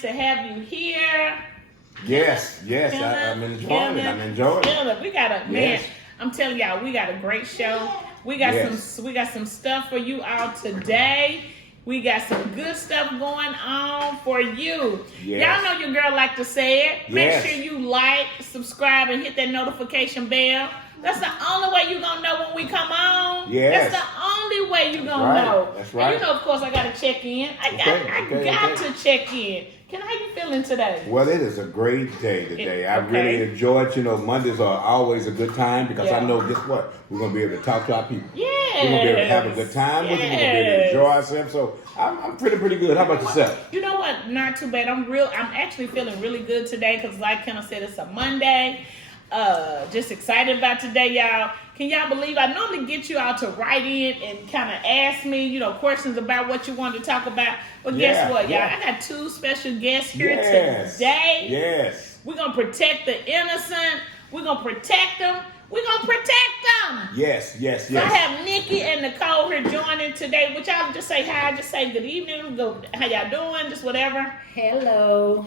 glad to have you here. Yes, I'm enjoying it. We got a man. I'm telling y'all, we got a great show. We got some stuff for you all today. We got some good stuff going on for you. Yes. Y'all know your girl like to say it. Make sure you like, subscribe, and hit that notification bell. That's the only way you're going to know when we come on. Yes. That's the only way you're going to know. That's right. And you know, of course, I got to check in. I got to check in. Ken, how you feeling today? Well, it is a great day today. I really enjoyed, Mondays are always a good time because I know, guess what? We're going to be able to talk to our people. Yes. We're going to be able to have a good time. We're going to be able to enjoy ourselves. So I'm pretty good. How about yourself? You know what? Not too bad. I'm actually feeling really good today because like Kenneth said, it's a Monday. Just excited about today, y'all. Can y'all believe I normally get you all to write in and kind of ask me, questions about what you want to talk about. But guess what, y'all? I got two special guests here today. Yes. We're going to protect the innocent. We're going to protect them. We're going to protect them. Yes. So I have Nikki and Necole here joining today. Would y'all just say hi? Just say good evening. How y'all doing? Just whatever. Hello.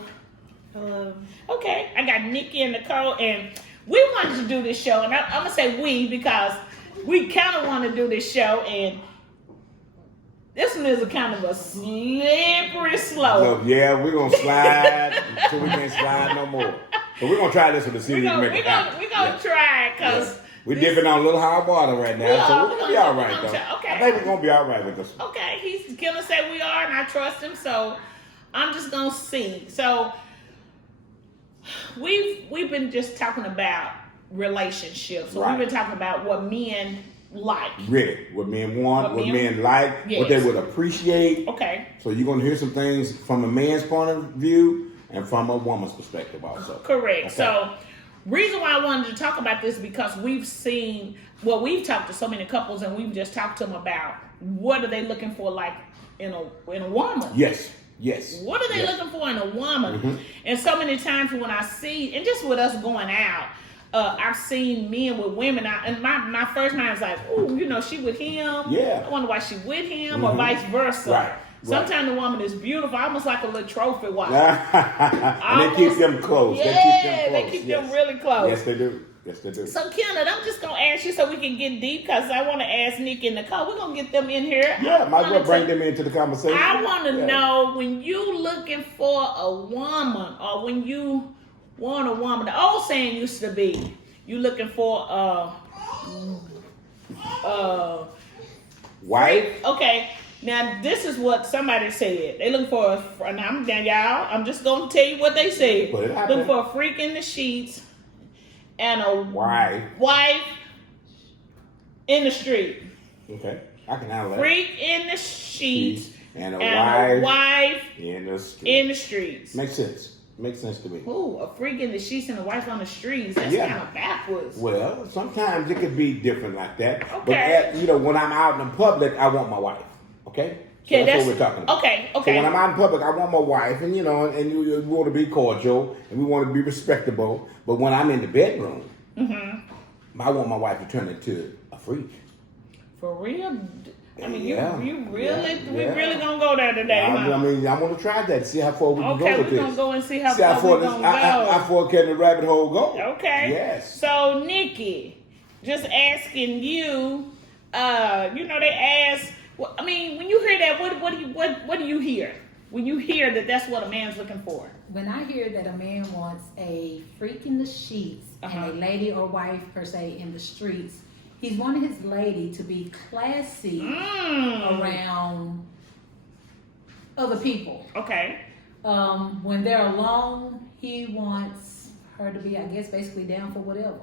Okay. I got Nikki and Necole, and we wanted to do this show, and I'm going to say we because we kind of want to do this show, and this one is a kind of a slippery slope. So, we're going to slide until we can't slide no more. But we're going to try this one to see if we can make it happen. We're going to try it because... We're dipping on a little hard water right now, so we're going to be all right, though. Okay. I think we're going to be all right with this one. Okay, he's going to say we are, and I trust him, so I'm just going to see. So... We've been just talking about relationships. So we've been talking about what men like. Really. What men want, what men like, what they would appreciate. Okay. So you're going to hear some things from a man's point of view and from a woman's perspective also. Correct. Okay. So reason why I wanted to talk about this because we've talked to so many couples and we've just talked to them about what are they looking for like in a woman. Yes. What are they looking for in a woman? Mm-hmm. And so many times when I see, and just with us going out, I've seen men with women, and my first mind is like, oh, she with him. Yeah. I wonder why she with him, or vice versa. Right. Sometimes the woman is beautiful, almost like a little trophy wife. And they keep them close. Yeah, they keep them really close. Yes, they do. So, Kenneth, I'm just going to ask you so we can get deep because I want to ask Nikki and Necole. We're going to get them in here. Yeah, might as well bring them into the conversation. I want to know when you looking for a woman or when you want a woman, the old saying used to be, you looking for a wife? Okay. Now, this is what somebody said. They looking for I'm just going to tell you what they said. Looking for a freak in the sheets. And a wife in the street. Okay, I can handle that. Freak in the sheets and a wife in the streets. Makes sense to me. Ooh, a freak in the sheets and a wife on the streets. That's kind of backwards. Well, sometimes it could be different like that. Okay. But when I'm out in public, I want my wife. Okay. So that's what we're talking about. Okay. So when I'm out in public, I want my wife, and you want to be cordial, and we want to be respectable. But when I'm in the bedroom, I want my wife to turn into a freak. For real? I mean, we really gonna go there today, huh? I mean, I want to try that, see how far we can go with this. Okay, we're gonna go and see how far we're gonna go. How far can the rabbit hole go? Okay. Yes. So, Nikki, just asking you, they ask. Well, I mean, when you hear that, what do you hear? When you hear that's what a man's looking for? When I hear that a man wants a freak in the sheets and a lady or wife per se in the streets, he's wanting his lady to be classy around other people. Okay. When they're alone, he wants her to be, I guess, basically down for whatever.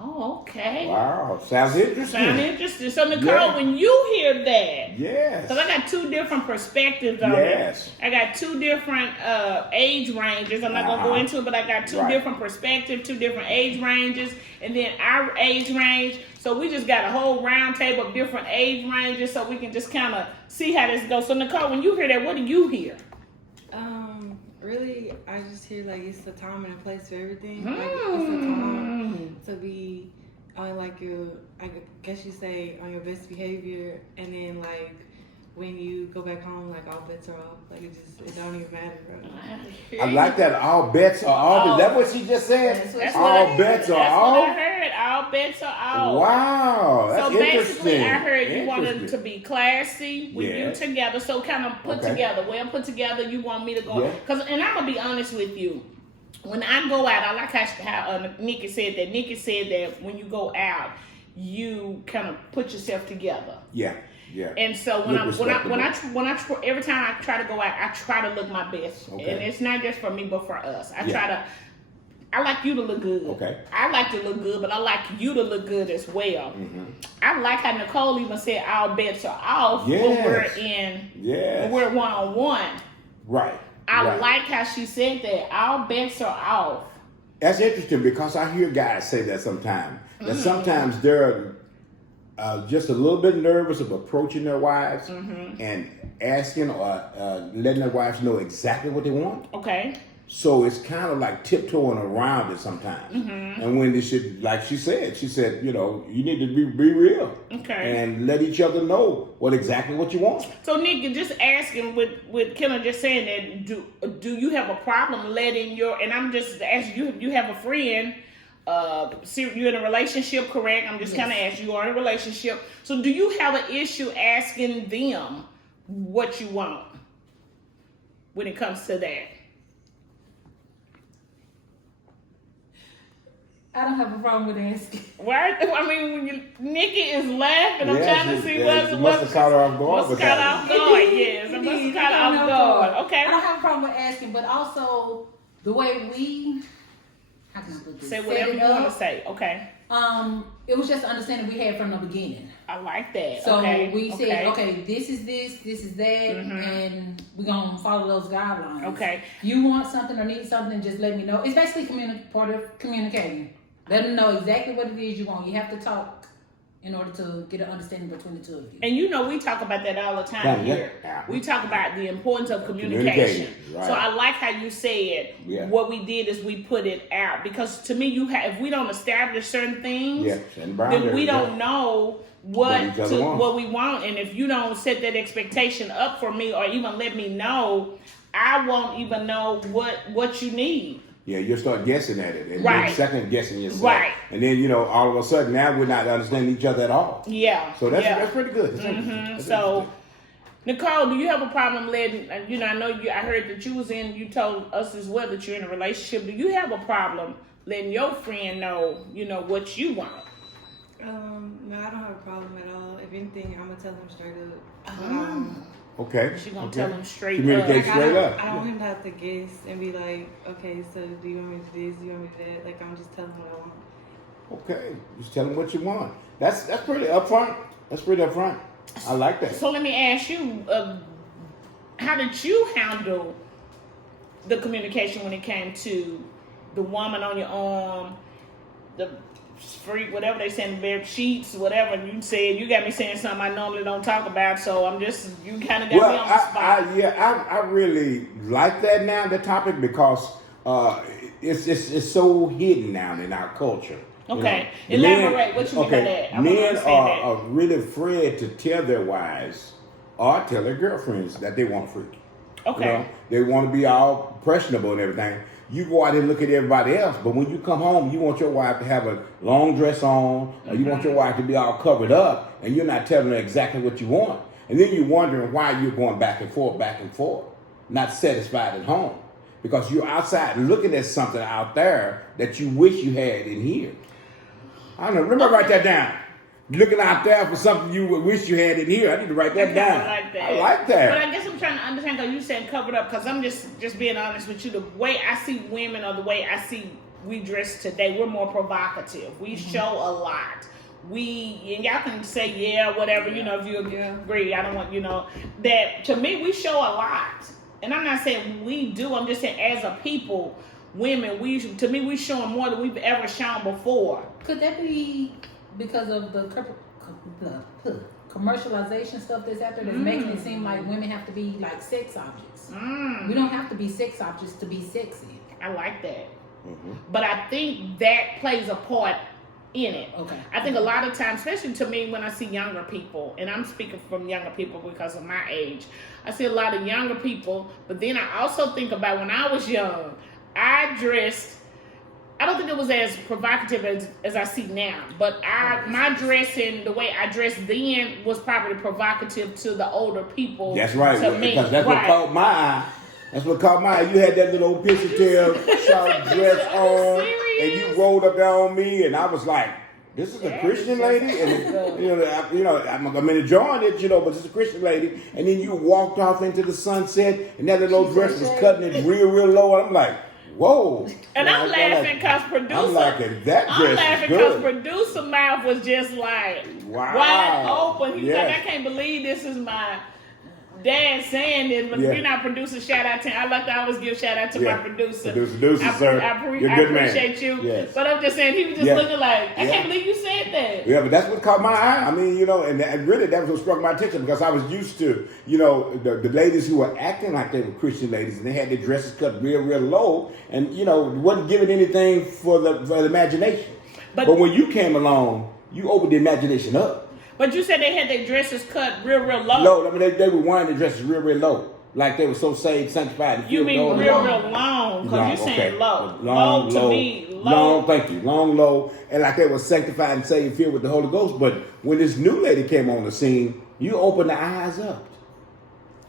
Oh, okay. Wow, sounds interesting. So, Necole, when you hear that, because I got two different perspectives on it. I got two different age ranges. I'm not going to go into it, but I got two different perspectives, two different age ranges, and then our age range. So we just got a whole round table of different age ranges so we can just kind of see how this goes. So, Necole, when you hear that, what do you hear? Really, I just hear like it's the time and a place for everything. Like it's the time to be on I guess you say on your best behavior, and then like when you go back home, like all bets are off. Like it don't even matter, bro. I like that. All bets are off. Is that what she just said? That's All bets are That's off. what I heard. All bets are off. Wow, that's So basically, interesting. I heard you wanted to be classy with you together. So kind of put together. Well put together. You want me to go? And I'm gonna be honest with you. When I go out, I like how Nikki said that. Nikki said that when you go out, you kind of put yourself together. Yeah. Yeah. And so when I every time I try to go out, I try to look my best. Okay. And it's not just for me, but for us. I like you to look good. Okay. I like to look good, but I like you to look good as well. Mm-hmm. I like how Necole even said all bets are off when we're one-on-one. Right. I like how she said that. All bets are off. That's interesting because I hear guys say that sometimes. That sometimes they're just a little bit nervous of approaching their wives and asking or letting their wives know exactly what they want. Okay. So it's kind of like tiptoeing around it sometimes. And when they should, like she said, you know, you need to be real. Okay. And let each other know exactly what you want. So Nikki, just asking with Kenneth just saying that, do you have a problem letting and I'm just asking you have a friend, you're in a relationship, correct? I'm just kind of asking, you are in a relationship. So do you have an issue asking them what you want when it comes to that? I don't have a problem with asking. Right? I mean, Nikki is laughing. I'm trying to see what's caught her off guard. What's caught off guard? Yes, I must have caught her off guard. Okay. I don't have a problem with asking, but also the way we. How can I put this? Say whatever you want to say. Okay. It was just understanding we had from the beginning. I like that. So we said, okay, this is that, and we're gonna follow those guidelines. Okay. You want something or need something, just let me know. It's basically part of communicating. Let them know exactly what it is you want. You have to talk in order to get an understanding between the two of you. And you know, we talk about that all the time here. We talk about the importance of communication. Right. So I like how you said what we did is we put it out. Because to me, if we don't establish certain things, then we don't know what we want. And if you don't set that expectation up for me or even let me know, I won't even know what you need. Yeah, you'll start guessing at it and then second guessing yourself. Right. And then, you know, all of a sudden now we're not understanding each other at all. Yeah. So that's pretty good. That's so, Necole, do you have a problem letting, you know, I heard that you told us as well that you're in a relationship. Do you have a problem letting your friend know, you know, what you want? No, I don't have a problem at all. If anything, I'm going to tell him straight up. Okay. She's going to tell him straight Communicate up. straight up. I don't want him to have to guess and be like, okay, so do you want me to do this? Do you want me to do that? Like, I'm just telling him what I want. Okay. Just tell him what you want. That's pretty upfront. I like that. So let me ask you, how did you handle the communication when it came to the woman on your arm, the freak, whatever they saying, the sheets, whatever you said? You got me saying something I normally don't talk about, so you kind of got me on the spot. I really like that topic, because it's so hidden now in our culture. Okay, you know? Elaborate. What you mean by that? Men are really afraid to tell their wives or tell their girlfriends that they want a freak. Okay, you know? They want to be all impressionable and everything. You go out and look at everybody else, but when you come home, you want your wife to have a long dress on, or you want your wife to be all covered up, and you're not telling her exactly what you want. And then you're wondering why you're going back and forth, not satisfied at home, because you're outside looking at something out there that you wish you had in here. I don't know. Remember, write that down. Looking out there for something you wish you had in here. I need to write that down. I like that. But I guess I'm trying to understand, because you said covered up, because I'm just being honest with you. The way I see women, or the way I see we dress today, we're more provocative. We show a lot. And y'all can say, whatever, you know, if you agree. I don't want, you know, that to me, we show a lot. And I'm not saying we do. I'm just saying as a people, women, to me, we showing more than we've ever shown before. Could that be because of the commercialization stuff that's out there that's making it seem like women have to be like sex objects? We don't have to be sex objects to be sexy. I like that. But I think that plays a part in it. Okay. I think a lot of times, especially to me when I see younger people, and I'm speaking from younger people because of my age, I see a lot of younger people, but then I also think about when I was young, I don't think it was as provocative as I see now, but my dressing, the way I dressed then was probably provocative to the older people. That's right. To me. Because that's what caught my eye. That's what caught my eye. You had that little picture tail short dress on, and you rolled up there on me, and I was like, "This is a Christian lady," and I'm enjoying it, but it's a Christian lady. And then you walked off into the sunset, and that little dress was cutting it real low. And I'm like, "Whoa!" And I'm laughing because producer. I'm like, that dress I'm laughing is because good. producer mouth was just like wide open. He's like, I can't believe this is my dad saying this, but you're not producer. Shout out to him. I like to always give shout out to my producer. Producer, sir. I appreciate you. Yes. But I'm just saying, he was just looking like, I can't believe you said that. Yeah, but that's what caught my eye. I mean, and really that was what struck my attention because I was used to, the ladies who were acting like they were Christian ladies and they had their dresses cut real low and, wasn't giving anything for the imagination. But when you came along, you opened the imagination up. But you said they had their dresses cut real low. Low. I mean, they were wearing their dresses real low. Like they were so saved, sanctified. You mean real long, because you're saying low. Long to me, low. Long, thank you. Long, low. And like they were sanctified and saved, filled with the Holy Ghost. But when this new lady came on the scene, you opened the eyes up.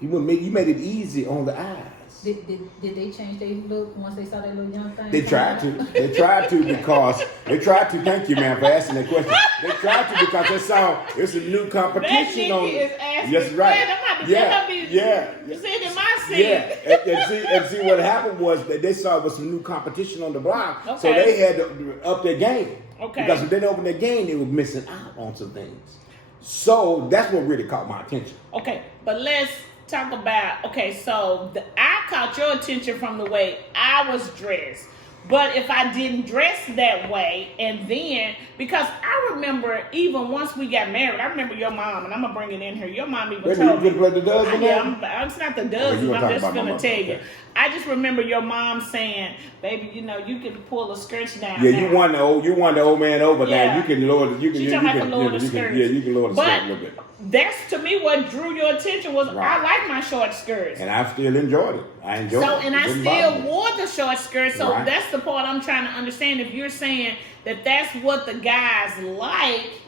You made it easy on the eyes. Did they change their look once they saw that little young thing? They tried to. They tried to. Thank you, man, for asking that question. They tried to because they saw it's a new competition on. Is asking yes, right. Yeah. Sitting in my seat. Yeah, and see what happened was that they saw it was some new competition on the block, so they had to up their game. Okay. Because if they didn't open their game, they were missing out on some things. So that's what really caught my attention. Okay, but let's talk about, so I caught your attention from the way I was dressed. But if I didn't dress that way, and then, because I remember even once we got married, I remember your mom, and I'm going to bring it in here. Your mom even told me. You play the dozen? It's not the dozen, I'm just going to tell you. I just remember your mom saying, baby, you can pull the skirts down. Yeah, you want the old man over now. You can lower the, She's talking about lower the skirts. You can lower the skirt a little bit. That's to me what drew your attention was I like my short skirts. And I still enjoyed it. I enjoyed it. And I still wore the short skirts. So that's the part I'm trying to understand. If you're saying that that's what the guys like,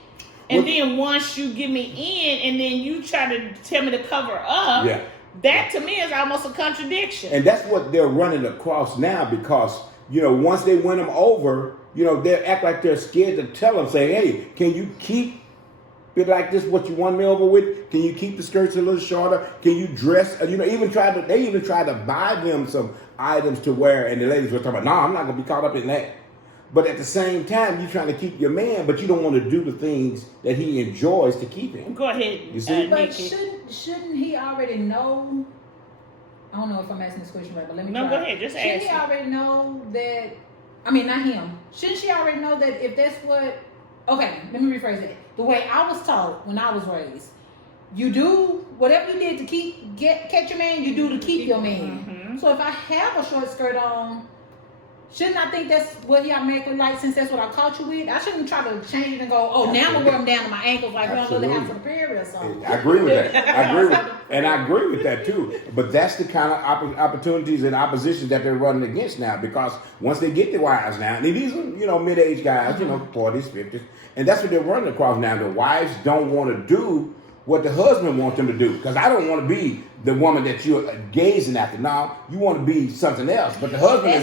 and then once you get me in, and then you try to tell me to cover up, that to me is almost a contradiction. And that's what they're running across now because, once they win them over, they act like they're scared to tell them, say, hey, can you keep it like this, what you won me over with? Can you keep the skirts a little shorter? Can you dress? They even tried to buy them some items to wear, and the ladies were talking about, no, I'm not going to be caught up in that. But at the same time, you're trying to keep your man, but you don't want to do the things that he enjoys to keep him. Go ahead. You see? But shouldn't he already know? I don't know if I'm asking this question right, but let me try. No, go ahead. Just ask. Shouldn't he already know that? I mean, not him. Shouldn't she already know that if that's what? Okay, let me rephrase it. The way I was taught when I was raised, you do whatever you did to catch your man, you do to keep your man. Mm-hmm. So if I have a short skirt on, shouldn't I think that's what he automatically like since that's what I caught you with? I shouldn't try to change it and go, now I'm going to wear them down to my ankles like we don't really have some period or something. I agree with that. I agree with that too. But that's the kind of opportunities and opposition that they're running against now because once they get the wives now, and these are, mid-age guys, 40s, 50s, and that's what they're running across now. The wives don't want to do what the husband wants them to do. Because I don't want to be the woman that you're gazing after. Now, you want to be something else. But the husband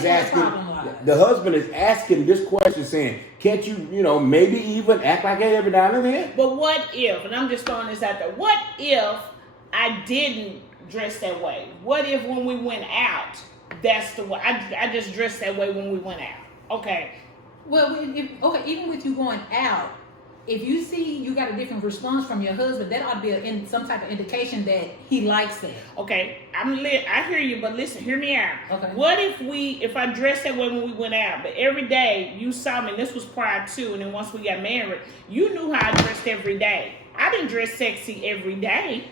is asking this question saying, can't you, maybe even act like that every now and then? But what if, and I'm just throwing this out there, what if I didn't dress that way? What if when we went out, that's the way, I just dressed that way when we went out? Okay. Well, even with you going out, if you see you got a different response from your husband, that ought to be some type of indication that he likes that. Okay, I hear you, but listen, hear me out. Okay. What if I dressed that way when we went out, but every day you saw me, and this was prior to, and then once we got married, you knew how I dressed every day. I didn't dress sexy every day.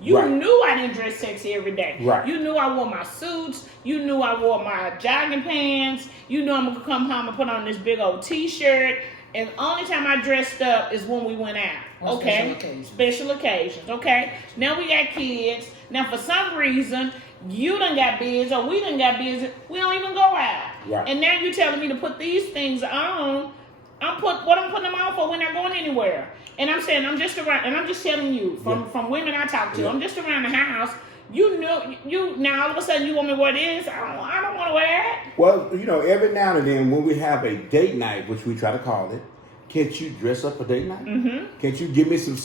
You knew I didn't dress sexy every day. Right. You knew I wore my suits. You knew I wore my jogging pants. You knew I'm going to come home and put on this big old t-shirt. And the only time I dressed up is when we went out. On Okay? Special occasions. Okay? Now we got kids. Now for some reason, you done got busy or we done got busy. We don't even go out. Right. And now you're telling me to put these things on. I'm putting them on for. We're not going anywhere. And I'm saying I'm just around, and I'm just telling you from women I talk to. I'm just around the house. You know, now all of a sudden you want me to wear this. I don't want to wear it. Well, you know, every now and then when we have a date night, which we try to call it, can't you dress up for date night? Mm-hmm. Can't you give me some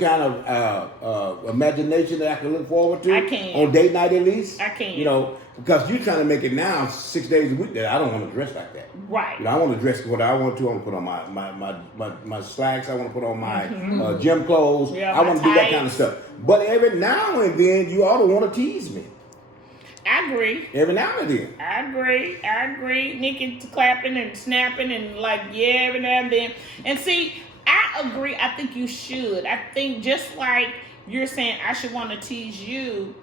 kind of imagination that I can look forward to? I can. On date night at least. I can. You know, because you're trying to make it now 6 days a week that I don't want to dress like that. Right. You know, I want to dress what I want to. I want to put on my slacks. I want to put on my gym clothes. Yeah, I want to do that kind of stuff. But every now and then you ought to want to tease me. I agree. Every now and then. I agree. Nikki clapping and snapping and like, yeah, every now and then. And see, I agree. I think you should. I think just like you're saying I should want to tease you,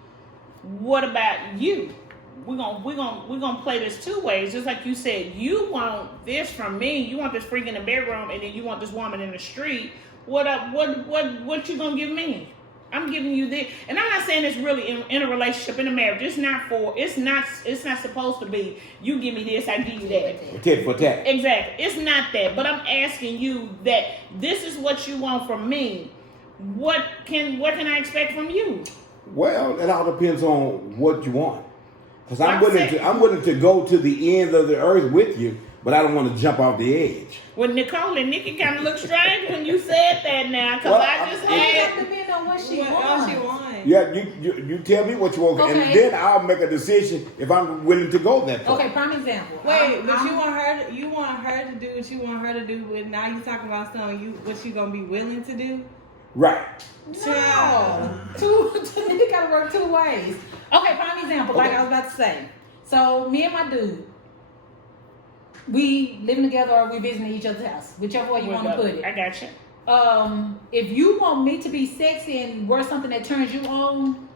what about you? We're gonna play this two ways. Just like you said, you want this from me. You want this freak in the bedroom, and then you want this woman in the street. What you gonna give me? I'm giving you this, and I'm not saying it's really in a relationship, in a marriage. It's not supposed to be. You give me this, I give you that. Tit for tat. Exactly. It's not that. But I'm asking you that this is what you want from me. What can I expect from you? Well, it all depends on what you want. Because I'm willing to go to the end of the earth with you, but I don't want to jump off the edge. Well, Necole and Nikki kind of look strange when you said that now, because I just had. It depends on what she wants. Yeah, you tell me what you want, okay. And then I'll make a decision if I'm willing to go that far. Okay, prime example. Wait, but you want her to do what you want her to do, but now you talking about something what you gonna be willing to do? Right. No. You gotta work two ways. Okay, prime example, like I was about to say. So me and my dude, we living together or we visiting each other's house, whichever way you want to put it. I got you. If you want me to be sexy and wear something that turns you on,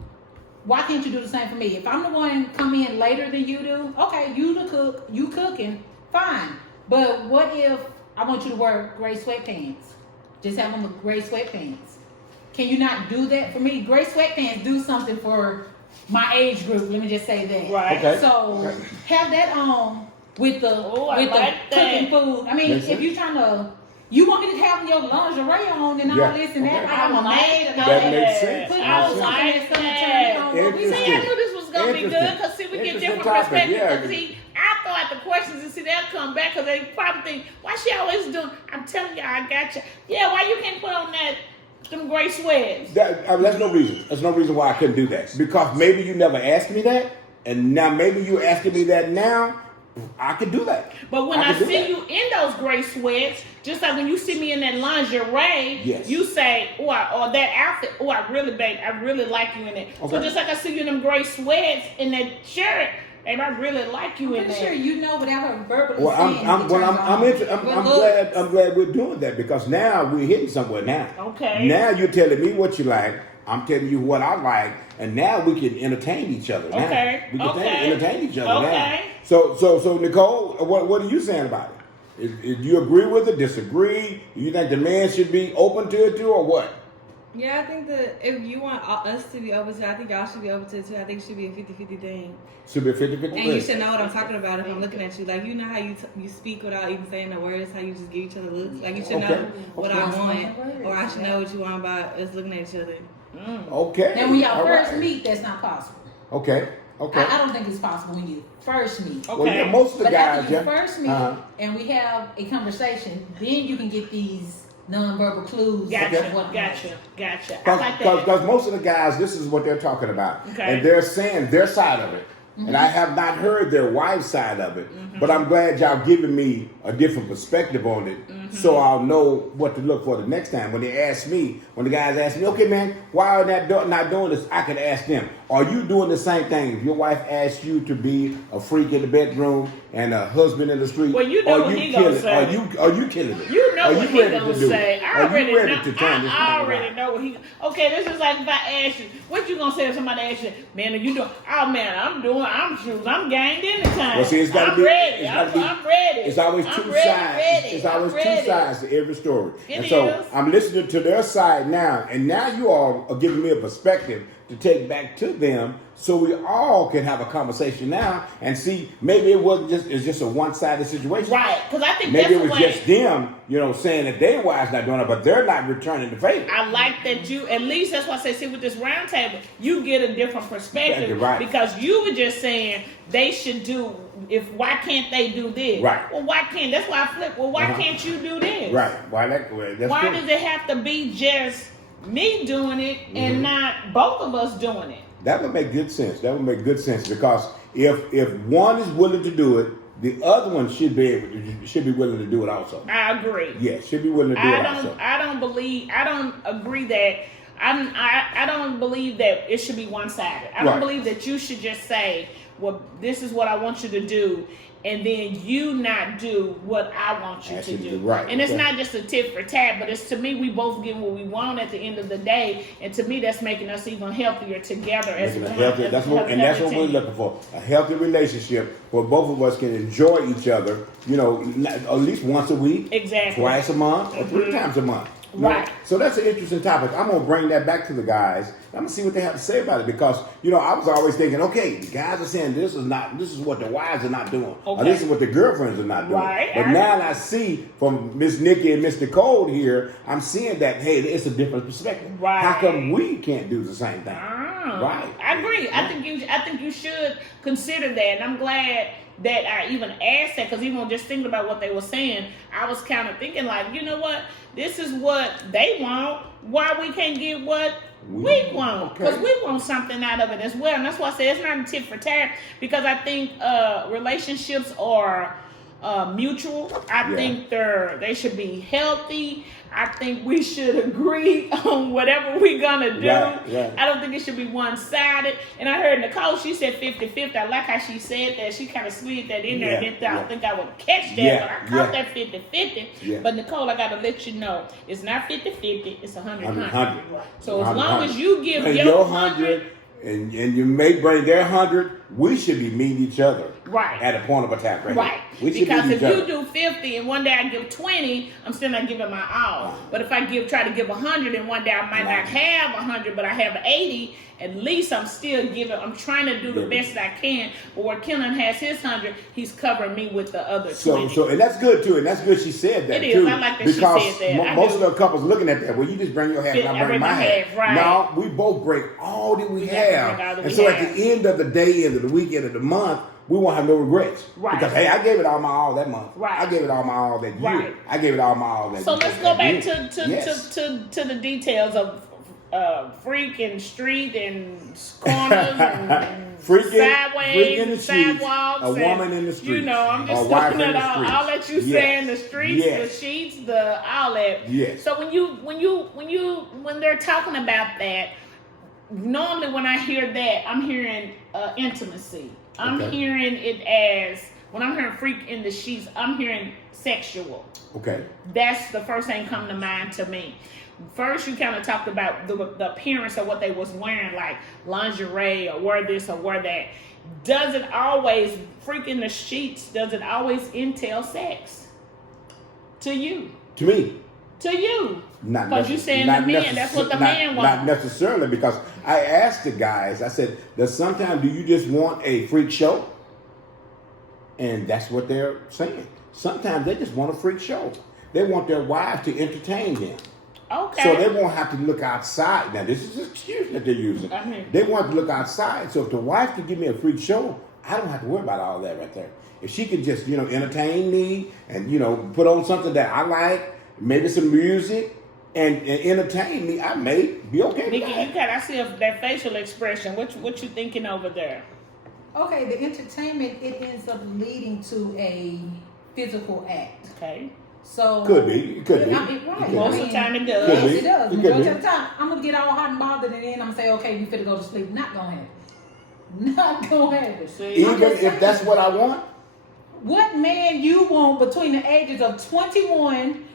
why can't you do the same for me? If I'm the one come in later than you do, okay, you the cook, you cooking, fine. But what if I want you to wear gray sweatpants? Just have them with gray sweatpants. Can you not do that for me? Gray sweatpants do something for my age group. Let me just say that. Right. Okay. So have that on with the cooking food. I mean, if you're trying to, you want me to have your lingerie on and all this and that, like I'm a maid and all that. That makes sense. Put on something that's gonna turn me on. See, I knew this was gonna be good because see, we get different perspectives. Yeah. See, I throw out the questions and see they'll come back because they probably think, why she always doing? I'm telling you, I got you. Yeah, why you can't put on them gray sweats? That's no reason. That's no reason why I couldn't do that. Because maybe you never asked me that, and now maybe you asking me that now. I could do that. But when I see you in those gray sweats, just like when you see me in that lingerie, you say, or that outfit, I really like you in it. Okay. So just like I see you in them gray sweats in that shirt, babe, I really like you in that. I'm sure you know without her verbally saying. I'm glad we're doing that because now we're hitting somewhere now. Okay. Now you're telling me what you like. I'm telling you what I like, and now we can entertain each other. Now. Okay. We can entertain each other now. Okay. So Necole, what are you saying about it? Do you agree with it? Disagree? Do you think the man should be open to it too, or what? Yeah, I think that if you want us to be open to it, I think y'all should be open to it too. I think it should be a 50-50 thing. Should be a 50-50 thing. And you should know what I'm talking about if I'm looking at you. Like, you know how you speak without even saying the words, how you just give each other looks? Like, you should know what I want, or I should know what you want about us looking at each other. Okay. Then when y'all first meet, that's not possible. Okay. I don't think it's possible when you first meet. Okay. Well, yeah, most of the guys, after you first meet and we have a conversation, then you can get these nonverbal clues. Gotcha. I like that. Because most of the guys, this is what they're talking about. Okay. And they're saying their side of it. Mm-hmm. And I have not heard their wife's side of it. Mm-hmm. But I'm glad y'all giving me a different perspective on it. Mm-hmm. so I'll know what to look for the next time. When the guys ask me, okay, man, why are they not doing this? I can ask them, are you doing the same thing? If your wife asks you to be a freak in the bedroom and a husband in the street, well, you know what he gonna say. Are you killing it? You know what he gonna say. I already know what he. Okay, this is like if I ask you, what you gonna say if somebody asks you, man, are you doing? Oh man, I'm gained anytime. Well, see, it's gotta be. Ready. I'm ready. It's always two sides. It's always two sides to every story. And so I'm listening to their side now, and now you all are giving me a perspective to take back to them, so we all can have a conversation now and see maybe it's just a one-sided situation. Right, because I think maybe that's it was just them, saying that their wives not doing it, but they're not returning the favor. I like that you, at least that's why I say, see, with this round table, you get a different perspective, right. Because you were just saying they should do, why can't they do this? Right. Well, why can't, that's why I flip, well, why can't you do this? Right. Why does it have to be just me doing it and not both of us doing it? That would make good sense. Because if one is willing to do it, the other one should be willing to do it also. I agree. Yeah, should be willing to do it also. I don't agree that. I don't believe that it should be one-sided. I don't believe that you should just say, well, this is what I want you to do, and then you not do what I want you to do. Right. And it's not just a tit for tat, but it's, to me, we both get what we want at the end of the day, and to me, that's making us even healthier together as one. That's what we're looking for. A healthy relationship where both of us can enjoy each other, at least once a week. Exactly. Twice a month or 3 times a month. Right. So that's an interesting topic. I'm going to bring that back to the guys. I'm going to see what they have to say about it because, I was always thinking, okay, the guys are saying this is what the wives are not doing. Okay. Or this is what the girlfriends are not doing. Right. But now I see from Miss Nikki and Mr. Nicole here, I'm seeing that, hey, it's a different perspective. Right. How come we can't do the same thing? Right. I agree. I think you should consider that, and I'm glad that I even asked that, because even just thinking about what they were saying, I was kind of thinking like, you know what? This is what they want. Why we can't get what we want? Because we want something out of it as well. And that's why I say it's not a tit for tat, because I think relationships are mutual. I think they should be healthy. I think we should agree on whatever we're gonna do. Right. I don't think it should be one-sided. And I heard Nicole, she said 50-50. I like how she said that. She kind of slid that in there. I don't think I would catch that, but I caught that 50-50. Yeah. But Nicole, I gotta let you know, it's not 50-50, it's 100-100. So 100, as long as you give and your 100, and you may bring their 100, we should be meeting each other at a point of attack, right? Because if you do 50 and one day I give 20, I'm still not giving my all. But if I try to give 100 and one day I might not have 100, but I have 80, at least I'm still giving. I'm trying to do the best I can. But where Kenneth has his 100, he's covering me with the other 20. So and that's good too, and that's good she said that it too. It is. I like that she said that. Most of the couples looking at that, well, you just bring your half and I bring my half. Right. No, we both bring all that we have. And so at the end of the day, end of the week, end of the month, we won't have no regrets. Right. Because, hey, I gave it all my all that month. Right. I gave it all my all that year. Right. I gave it all my all that So let's go back to the details of freak and street and corners and sideways and sidewalks. A woman in the street. I'm just looking at all that you saying, the streets, the sheets, all that. Yes. So when they're talking about that, normally when I hear that, I'm hearing intimacy. I'm hearing it as, when I'm hearing freak in the sheets, I'm hearing sexual. Okay. That's the first thing coming to mind to me. First, you kind of talked about the appearance of what they was wearing, like lingerie or wear this or wear that. Does it always, freak in the sheets, does it always entail sex? To you? To me. To you. Because you saying the men, that's what the man wants. Not necessarily, because I asked the guys, I said, do you just want a freak show? And that's what they're saying. Sometimes they just want a freak show. They want their wives to entertain them. Okay. So they won't have to look outside. Now, this is an excuse that they're using. They want to look outside. So if the wife can give me a freak show, I don't have to worry about all that right there. If she can just, entertain me and, put on something that I like, maybe some music, and entertain me, I may be okay with Nikki, that. I see that facial expression. What you thinking over there? Okay, the entertainment, it ends up leading to a physical act. Okay. So Could be. It could be. I mean, right. Most of the time it does. Could be. It does. It could Majority be. of the time, I'm gonna get all hot and bothered, and then I'm gonna say, okay, you finna go to sleep. Not gonna happen. Not gonna happen. Even if that's what I want. What man you want between the ages of 21?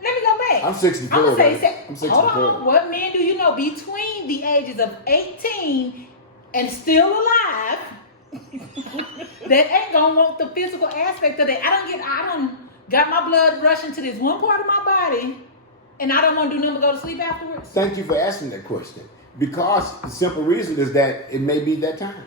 Let me go back. I'm 64. I'm gonna baby. say, I'm hold 64. on. What man do you know between the ages of 18 and still alive that ain't gonna want the physical aspect of it? I don't got my blood rushing to this one part of my body, and I don't want to do nothing but go to sleep afterwards. Thank you for asking that question. Because the simple reason is that it may be that time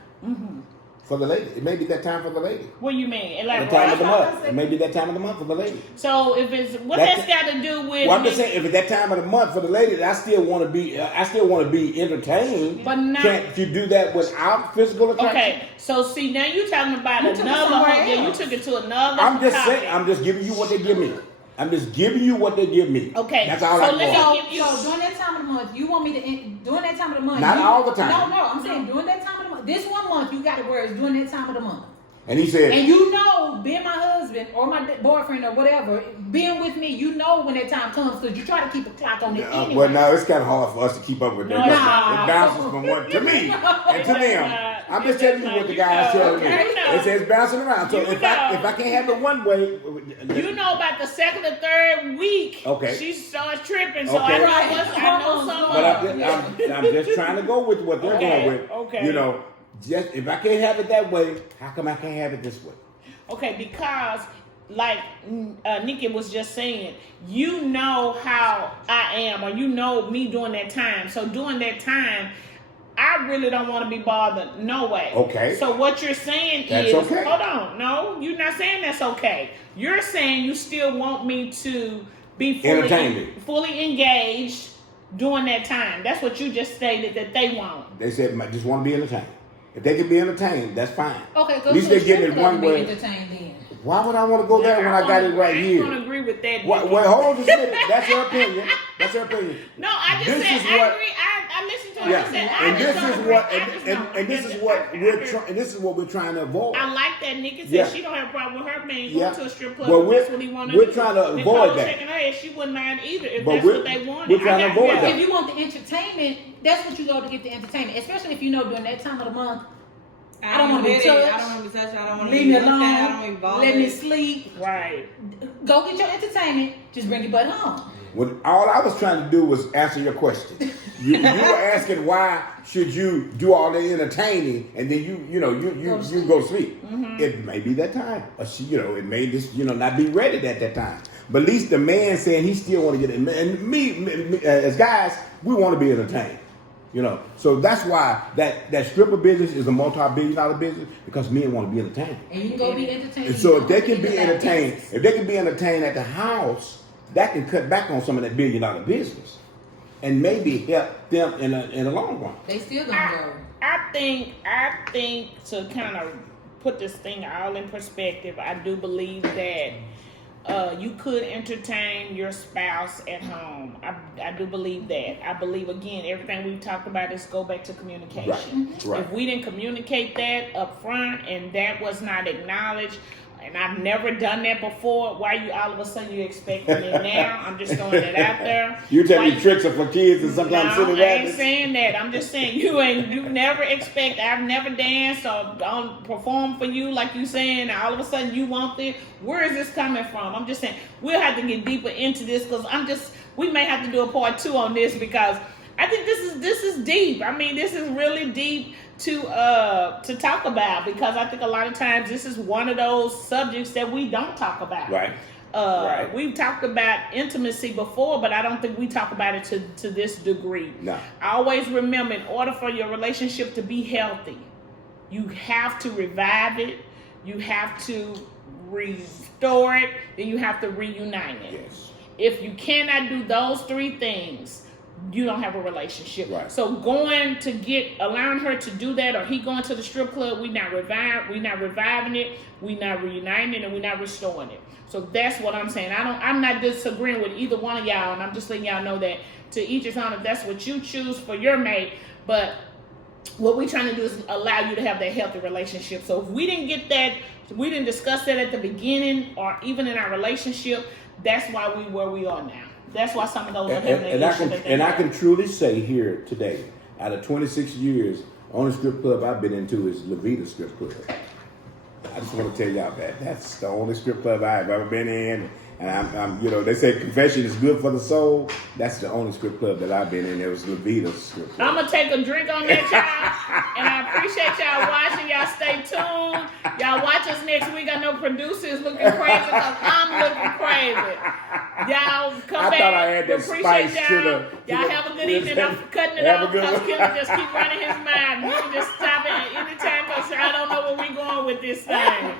for the lady. It may be that time for the lady. What do you mean? The time of the month. It may be that time of the month for the lady. So if it's that's got to do with. Well, I'm just saying, if it's that time of the month for the lady, I still want to be entertained. But not. Can't you do that without physical attraction? Okay, so see now you talking about You took it another. somewhere Yeah, you else. took it to another. I'm just topic. saying. I'm just giving you what they give me. I'm just giving you what they give me. Okay, That's all so I let me want. give you. So during that time of the month, you want me to during that time of the month? Not you, all the time. No, I'm saying during that time of the month. This 1 month, you got to wear is during that time of the month. And he said, And you know, being my husband or my boyfriend or whatever, being with me, you know when that time comes because you try to keep a clock on it anyway. well, no, it's kind of hard for us to keep up with that. No, because it's not. it bounces from one to me and to them. I'm just telling you what the guys telling me. It says bouncing around. So if I can't have it one way, You know about the second or third week, Okay. she starts tripping. So Okay. I know something. but I'm just trying to go with what they're Okay, going with. okay. You know, just if I can't have it that way, how come I can't have it this way? Okay, because like Nikki was just saying, you know how I am, or you know me during that time. So during that time, I really don't want to be bothered. No way. Okay. So what you're saying That's is, okay. hold on, no, you're not saying that's okay. You're saying you still want me to be fully engaged during that time. That's what you just stated that they want. They said, I just want to be entertained. If they can be entertained, that's fine. Okay, go At least to the they're getting strip it club one and be way. entertained then. Why would I want to go there when I got it right I here? don't agree with that. Well, Nikki. hold on just a minute. That's her opinion. That's her opinion. No, I just This said is I what- agree. I listened to it. Yeah, I said I and just this don't is agree. what I just don't. and this is what we're trying to avoid. I like that Nikki said Yeah. she don't have a problem with her man going Yeah. to a strip club. Well, If that's what he wanted we're to do. trying to Nicole avoid that. shaking her head. She wouldn't mind either if But that's what they wanted. we're trying to avoid that. If you want the entertainment, that's what you go to get the entertainment. Especially if you know during that time of the month, I don't want to be touched. I don't want to be touched. I don't want to leave be me looked alone. at. I don't want to be bothered. Let me sleep. Right. Go get your entertainment. Just bring your butt home. Well, all I was trying to do was answer your question. You were asking why should you do all the entertaining and then you go to sleep. Mm-hmm. It may be that time, or it may just not be ready at that time. But at least the man saying he still want to get it. And me as guys, we want to be entertained. So that's why that stripper business is a multi-billion-dollar business because men want to be entertained. And you can go be entertained. And so if they can be entertained at the house, that can cut back on some of that billion-dollar business, and maybe help them in the long run. They still gonna go. I think to kind of put this thing all in perspective, I do believe that you could entertain your spouse at home. I do believe that. I believe, again, everything we've talked about is go back to communication. Right. If we didn't communicate that up front and that was not acknowledged, and I've never done that before, why you all of a sudden you expecting it now? I'm just throwing it out there. You tell me tricks are for kids and sometimes No, silly I ain't rabbits. saying that. I'm just saying you never expect. I've never danced or don't perform for you like you saying. And all of a sudden you want this. Where is this coming from? I'm just saying we'll have to get deeper into this because we may have to do a part 2 on this because I think this is deep. I mean, this is really deep to talk about because I think a lot of times this is one of those subjects that we don't talk about. Right. Right. We've talked about intimacy before, but I don't think we talk about it to this degree. No. I always remember, in order for your relationship to be healthy, you have to revive it, you have to restore it, and you have to reunite it. Yes. If you cannot do those 3 things, you don't have a relationship. Right. So allowing her to do that, or he going to the strip club, we're not reviving it, we're not reuniting it, and we're not restoring it. So that's what I'm saying. I'm not disagreeing with either one of y'all, and I'm just letting y'all know that to each his own if that's what you choose for your mate. But what we're trying to do is allow you to have that healthy relationship. So if we didn't get that, we didn't discuss that at the beginning or even in our relationship, That's why we where we are now. That's why some of those are having and I can truly say here today, out of 26 years, only strip club I've been into is LAVIDA strip club. I just want to tell y'all that's the only strip club I've ever been in. And I'm they say confession is good for the soul. That's the only strip club that I've been in. It was LAVIDA strip club. I'm going to take a drink on that, y'all. And I appreciate y'all watching. Y'all stay tuned. Y'all watch us next week. I know producers looking crazy because I'm looking crazy. Y'all come back. I thought I had that appreciate spice y'all. Y'all have a good evening. I'm cutting it off because Kenneth just keep running his mouth. You can just stop it at any time because I don't know where we're going with this thing.